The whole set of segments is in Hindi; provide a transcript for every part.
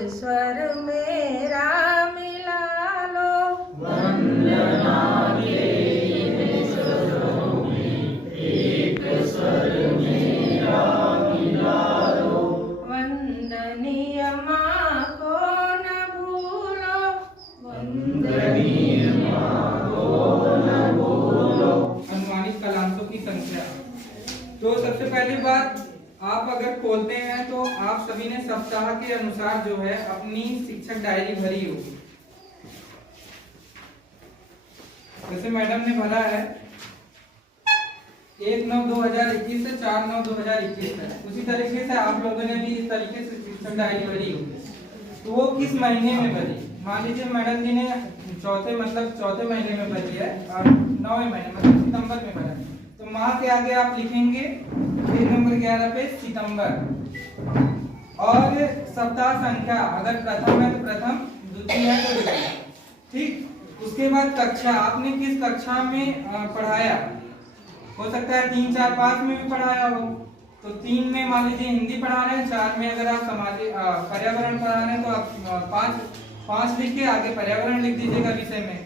स्वर मेरा मिला लो, वंदना के इन स्वरों में एक स्वर मेरा मिला लो। वंदनीय माँ को न भूलो, वंदनीय माँ को न भूलो। अनुमानित कलांशों की संख्या। तो सबसे पहली बात, आप अगर खोलते हैं तो आप सभी ने सप्ताह के अनुसार जो है अपनी शिक्षक डायरी भरी होगी। जैसे मैडम ने भरा है 1/9/2021 से 4/9/2021 तक, उसी तरीके से आप लोगों ने भी इस तरीके से शिक्षक डायरी भरी होगी। तो वो किस महीने में भरी? मान लीजिए मैडम जी ने चौथे महीने में भरी है और 9वें महीने मतलब सितंबर में भरा है, तो माह के आगे आप लिखेंगे पेज नंबर 11 पे सितंबर। और सप्ताह संख्या अगर प्रथम है तो प्रथम, द्वितीय है तो द्वितीय। ठीक, उसके बाद कक्षा, आपने किस कक्षा में पढ़ाया? हो सकता है 3, 4, 5 में भी पढ़ाया हो, तो 3 में मान लीजिए हिंदी पढ़ा रहे हैं, 4 में अगर आप सामाजिक पर्यावरण पढ़ा रहे हैं तो आप 5 लिख के आगे पर्यावरण लिख दीजिएगा विषय में।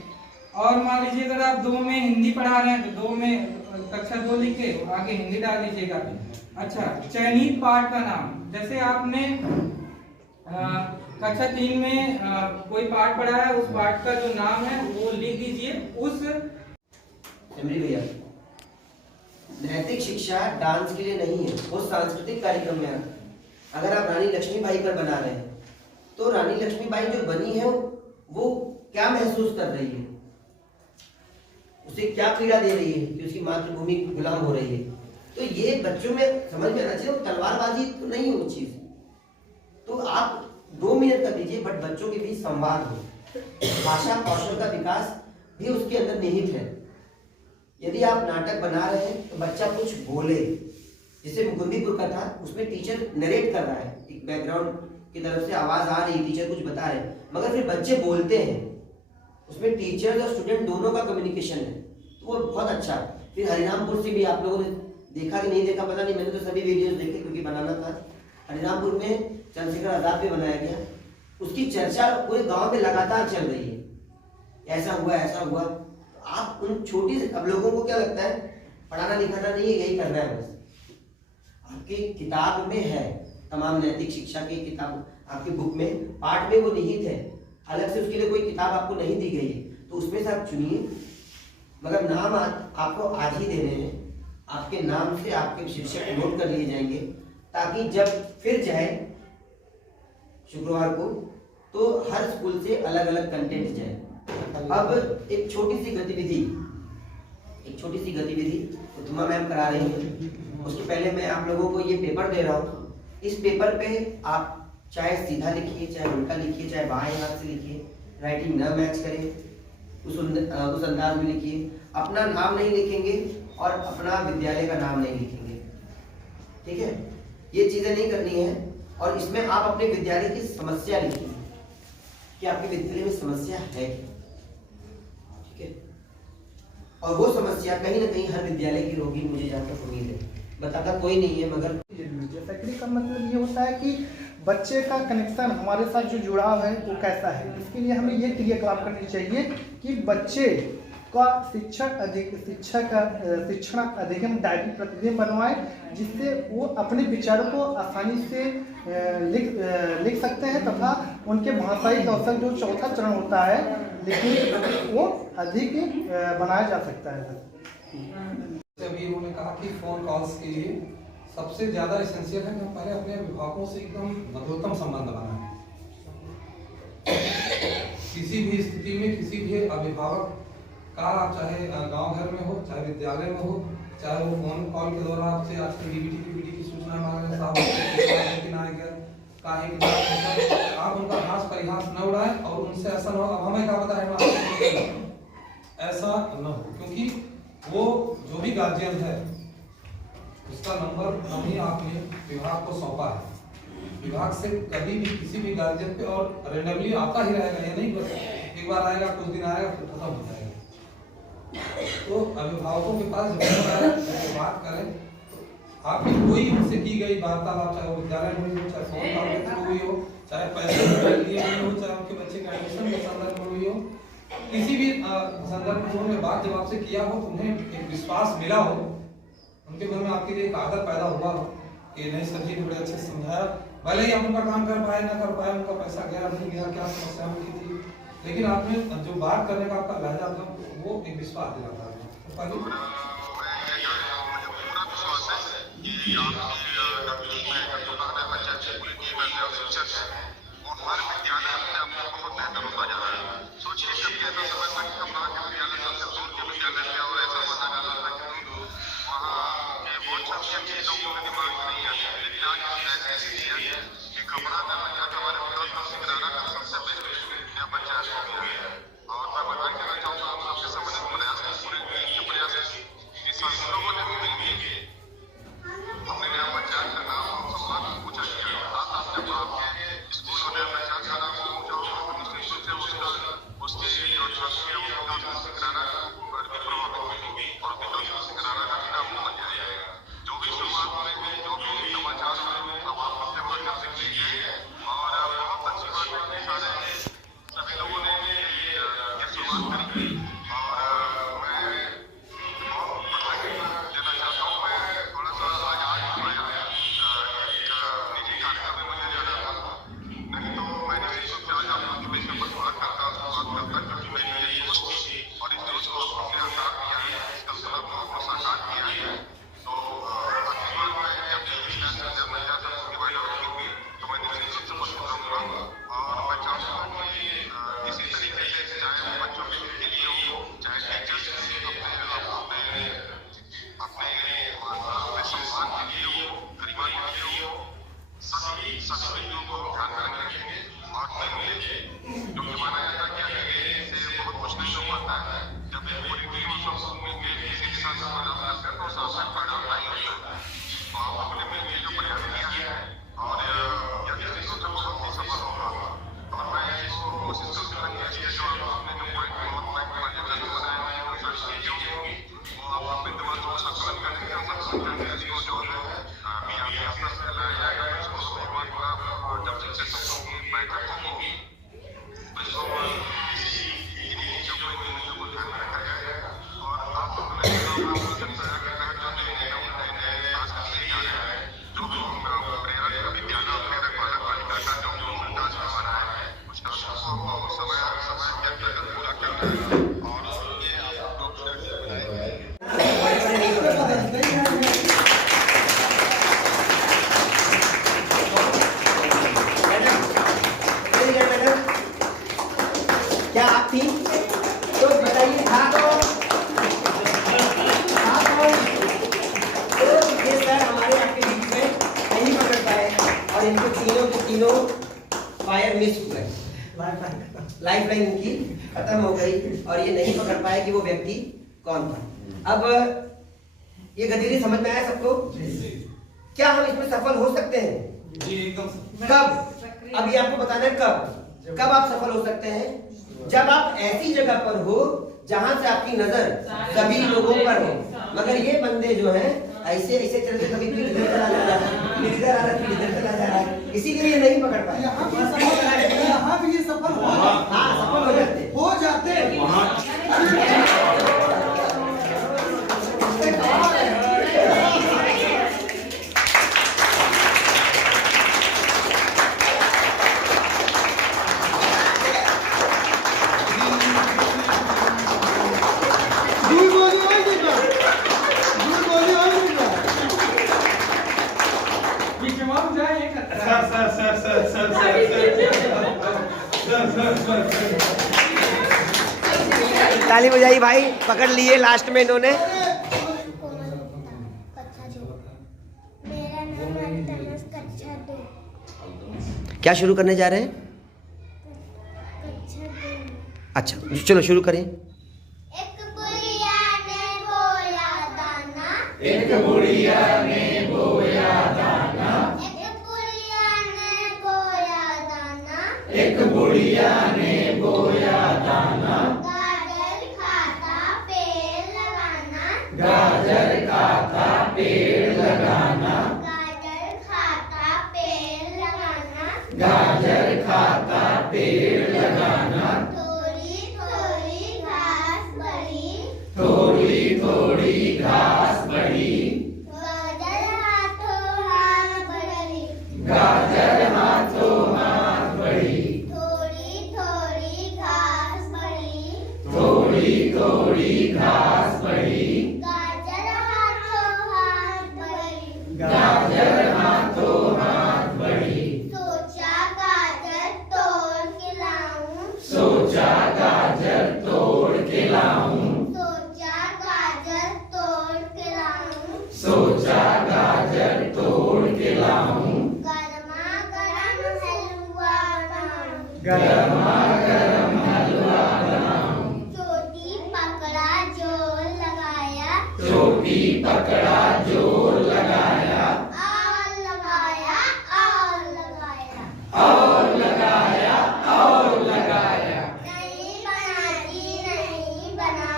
और मान लीजिए अगर आप 2 में हिंदी पढ़ा रहे हैं तो 2 में कक्षा 2 लिख के आगे हिंदी डाल दीजिएगा। अच्छा, चयनित पाठ का नाम, जैसे आपने कक्षा 3 में कोई पाठ पढ़ा है, उस पाठ का जो नाम है वो लिख दीजिए। उस भैया, नैतिक शिक्षा डांस के लिए नहीं है, वो सांस्कृतिक कार्यक्रम में आता है। अगर आप रानी लक्ष्मीबाई पर बना रहे हैं तो रानी लक्ष्मीबाई जो बनी है वो क्या महसूस कर रही है, उसे क्या पीड़ा दे रही है कि उसकी मातृभूमि गुलाम हो रही है। तो ये बच्चों में समझ में आना चाहिए। तलवारबाजी तो नहीं है वो चीज, तो आप 2 मिनट कर दीजिए, बट बच्चों के बीच संवाद हो, भाषा कौशल का विकास भी उसके अंदर निहित है। यदि आप नाटक बना रहे हैं तो बच्चा कुछ बोले, जैसे मुकुंदीपुर का था, उसमें टीचर नरेट कर रहा है, एक बैकग्राउंड की तरफ से आवाज आ रही है, टीचर कुछ बता रहे हैं, मगर फिर बच्चे बोलते हैं, उसमें टीचर और स्टूडेंट दोनों का कम्युनिकेशन है, तो वो बहुत अच्छा है। फिर हरिरामपुर से भी आप लोगों ने देखा कि नहीं देखा पता नहीं, मैंने तो सभी वीडियोस देखे क्योंकि बनाना था। हरिरामपुर में चंद्रशेखर आजाद पे बनाया गया, उसकी चर्चा पूरे गांव में लगातार चल रही है, ऐसा हुआ ऐसा हुआ। आप उन छोटी से, अब लोगों को क्या लगता है पढ़ाना लिखाना नहीं है, यही करना है बस। आपकी किताब में है, तमाम नैतिक शिक्षा की किताब आपकी बुक में पाठ में वो निहित है, अलग से उसके लिए कोई किताब आपको नहीं दी गई है, तो उसमें से आप चुनिए। मगर नाम आपको आज ही देने हैं, आपके नाम से आपके शिक्षक नोट कर लिए जाएंगे, ताकि जब फिर जाए शुक्रवार को तो हर स्कूल से अलग अलग कंटेंट जाए। अब एक छोटी सी गतिविधि उत्तमा मैम करा रही है। उसके पहले मैं आप लोगों को ये पेपर दे रहा हूँ, इस पेपर पे आप चाहे सीधा लिखिए, चाहे उल्टा लिखिए, चाहे बाएं हाथ से लिखिए, राइटिंग न मैच करे उस अंदाज में लिखिए। अपना नाम नहीं लिखेंगे और अपना विद्यालय का नाम नहीं लिखेंगे, ठीक है? ये चीजें नहीं करनी है। और इसमें आप अपने विद्यालय की समस्या लिखिए कि आपके विद्यालय में समस्या है क्या, ठीक है? और वो समस्या कहीं ना कहीं हर विद्यालय की होगी, मुझे जहाँ तक उम्मीद है, बताता कोई नहीं है, मगर फैक्ट्री का मतलब ये होता है कि बच्चे का कनेक्शन हमारे साथ जो जुड़ाव है वो कैसा है। इसके लिए हमें ये क्रियाकलाप करनी चाहिए कि बच्चे का शिक्षण अधिगम डायरी प्रतिदिन बनवाएं, जिससे वो अपने विचारों को आसानी से लिख सकते हैं तथा उनके भाषाई कौशल जो चौथा चरण होता है लिखने के प्रति वो अधिक बनाया जा सकता है। अभी उन्होंने कहा कि फोन कॉल्स के लिए सबसे ज्यादा एसेंशियल है कि हम पहले अपने अभिभावकों से एकदम मधुरतम संबंध बनाएं। किसी भी स्थिति में किसी भी अभिभावक का, चाहे गांव घर में हो, चाहे विद्यालय में हो, चाहे वो फोन कॉल के द्वारा आपसे आजकल डीबीटी की सूचना मांग रहे हैं, आप उनका हास परिहास न उड़ाएं और उनसे ऐसा न हो अब हमें क्या पता है, ऐसा न हो, क्योंकि वो जो भी गार्जियन है उसका नंबर नहीं आपने विभाग को सौंपा है। विभाग से कभी भी किसी भी गार्जियन पे और रेंडमली आता ही रहेगा, ये नहीं बस एक बार आएगा, कुछ दिन आएगा, फिर खत्म हो जाएगा। तो अभिभावकों के पास जब बात करें तो आपकी कोई उनसे की गई वार्तालाप, चाहे वो विद्यालय में हो, चाहे फोन कॉल के थ्रू हुई हो, चाहे पैसे के लिए भी हो, चाहे उनके बच्चे का एडमिशन के संदर्भ में भी हो, किसी भी संदर्भ में उन्होंने बात जब आपसे किया हो, उन्हें एक विश्वास मिला हो, उनके मन में आपके लिए एक आदर पैदा हुआ हो कि नहीं सर जी ने बड़े अच्छे से समझाया, भले ही हम उनका काम कर पाए ना कर पाए, उनका पैसा गया नहीं गया, क्या समस्या उनकी थी, लेकिन आपने जो बात करने का आपका लहजा था वो एक विश्वास दिलाता है। तो पहले क्या आप थी? तो बताइए था तो ये सर हमारे आपके बीच में नहीं पकड़ पाए और इनको तीनों के तीनों फायर मिस हुए, लाइफ लाइन इनकी खत्म हो गई और ये नहीं पकड़ पाए कि वो व्यक्ति कौन था। अब ये गतिविधि समझ में आया सबको? क्या हम इसमें सफल हो सकते हैं? जी एकदम। कब? अभी आपको बताना है कब आप सफल हो सकते हैं? जब आप ऐसी जगह पर हो जहां से आपकी नजर सभी लोगों पर हो। मगर ये बंदे जो हैं ऐसे ऐसे चलते, कभी फिर इधर चला जा रहा है, फिर इधर आ रहा है, फिर इधर चला जा रहा है, इसीलिए नहीं पकड़ पाए। यहाँ भी ये सफल हो, हाँ सफल हो जाते ताली बजाई भाई, पकड़ लिए लास्ट में इन्होंने। मेरा नाम अल्तमस कक्षा 2। क्या शुरू करने जा रहे हैं? कक्षा 2। अच्छा चलो शुरू करें। एक बुढ़िया ने बोया दाना, एक बुढ़िया ने बोया दाना, एक बुढ़िया ने बोया दाना, एक बुढ़िया ने बोया दाना, गाजर खाता पेड़ लगाना, गाजर खाता पेड़ लगाना, गाजर थोड़ी घास बढ़ी, गाजर हाथों हाथ बढ़ी, गाजर हाथों हाथ बढ़ी, सोचा गाजर तोड़ के लाऊं, सोचा गाजर तोड़ के लाऊं, सोचा गाजर तोड़ के लाऊं, सोचा गाजर तोड़ के लाऊं, गरमा गरम हलवा बनाऊं, गरमा गरम हलवा बनाऊं, चोटी पकड़ा जोर लगाया, चोटी पकड़ा जोर लगाया, और लगाया और लगाया, और लगाया और लगाया, नहीं बना जी नहीं बना,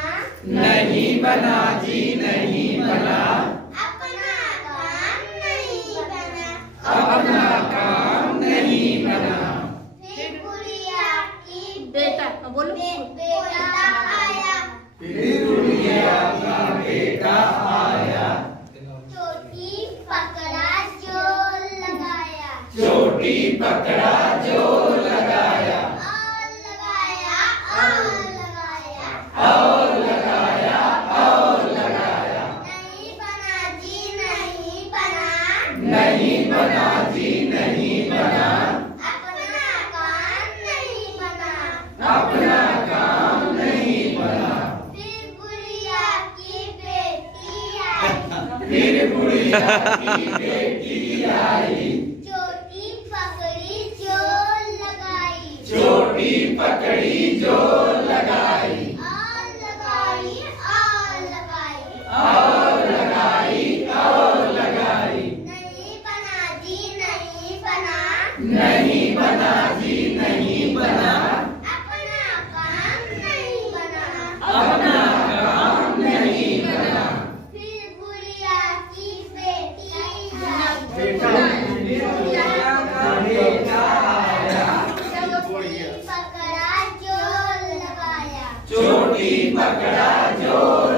नहीं बना जी नहीं बना, अपना काम नहीं बना, अपना काम नहीं बना, फिर गुड़िया की बेटा बोलो बेटा आया, फिर गुड़िया का बेटा आया, चोटी पकड़ा जोर लगाया, चोटी पकड़ा जोर लगाया, और लगाया और लगाया, और लगाया और लगाया, नहीं बना जी नहीं बना, नहीं बना जी नहीं बना, अपना काम नहीं बना, अपना काम नहीं बना, फिर गुड़िया की बेटी आई, फिर गुड़िया की बेटी आई, चोटी पकड़ी जोर लगाई, चोटी पकड़ी जोर लगाई, और लगाई और लगाई, और लगाई और लगाई, नहीं बना जी नहीं बना, नहीं बना जी नहीं बना, अपना काम नहीं बना, अपना काम नहीं बना, फिर गुड़िया की बेटी आई, गुड़िया का बेटा आया, चोटी पकड़ा जोर लगाया, चोटी पकड़ा जोर